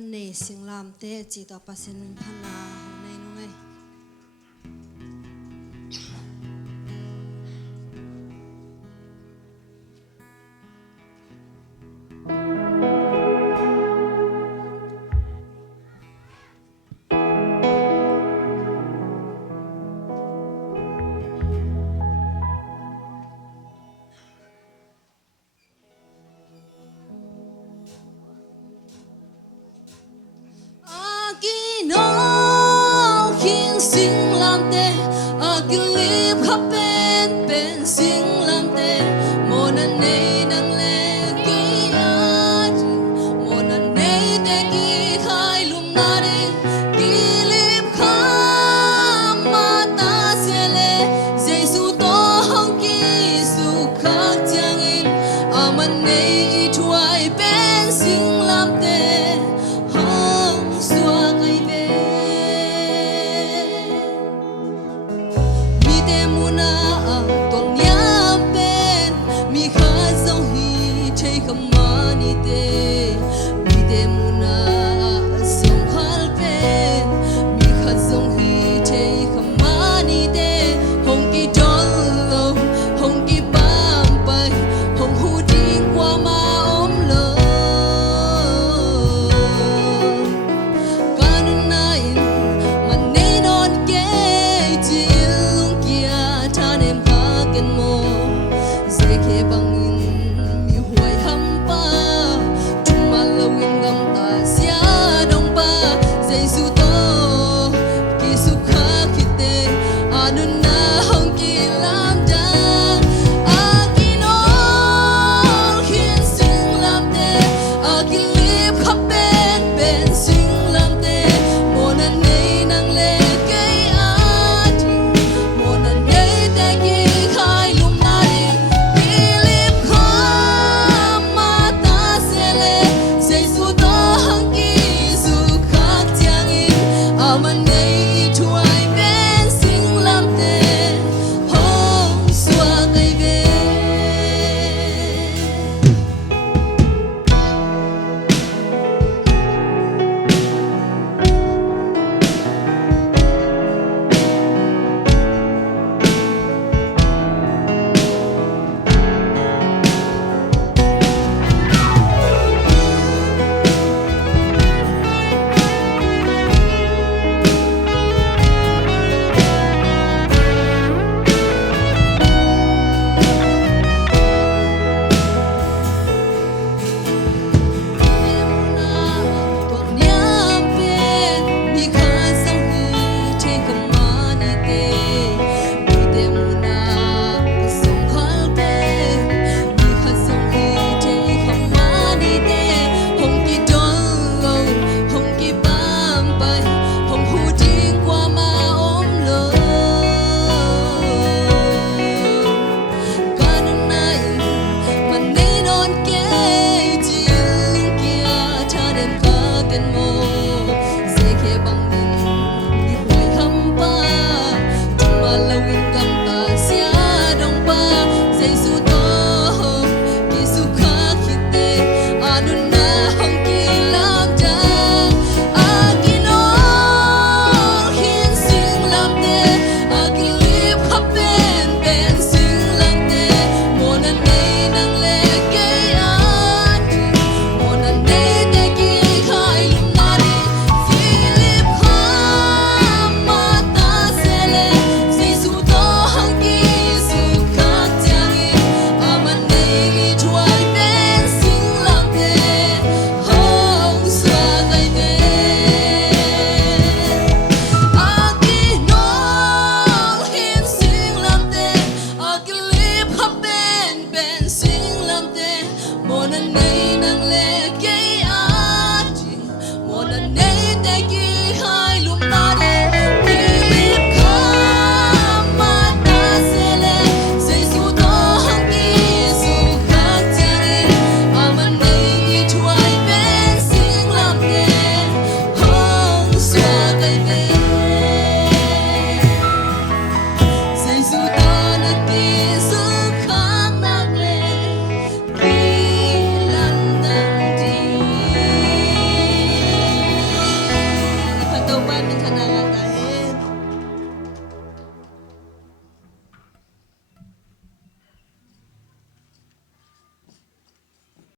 Này sinh làm thế chỉ tao phát sinh thân là hôm nay nó ngay nó khiến sinh làm tê clip khắp bên sinh làm tê một lần này nắng lệ kỹ một lần này tê kỹ khai lùm na đi clip khắp mà ta sẽ lệ dây su to hông kỹ su khác chẳng in mình này chuối bên sinh làm tê aming kanaratan.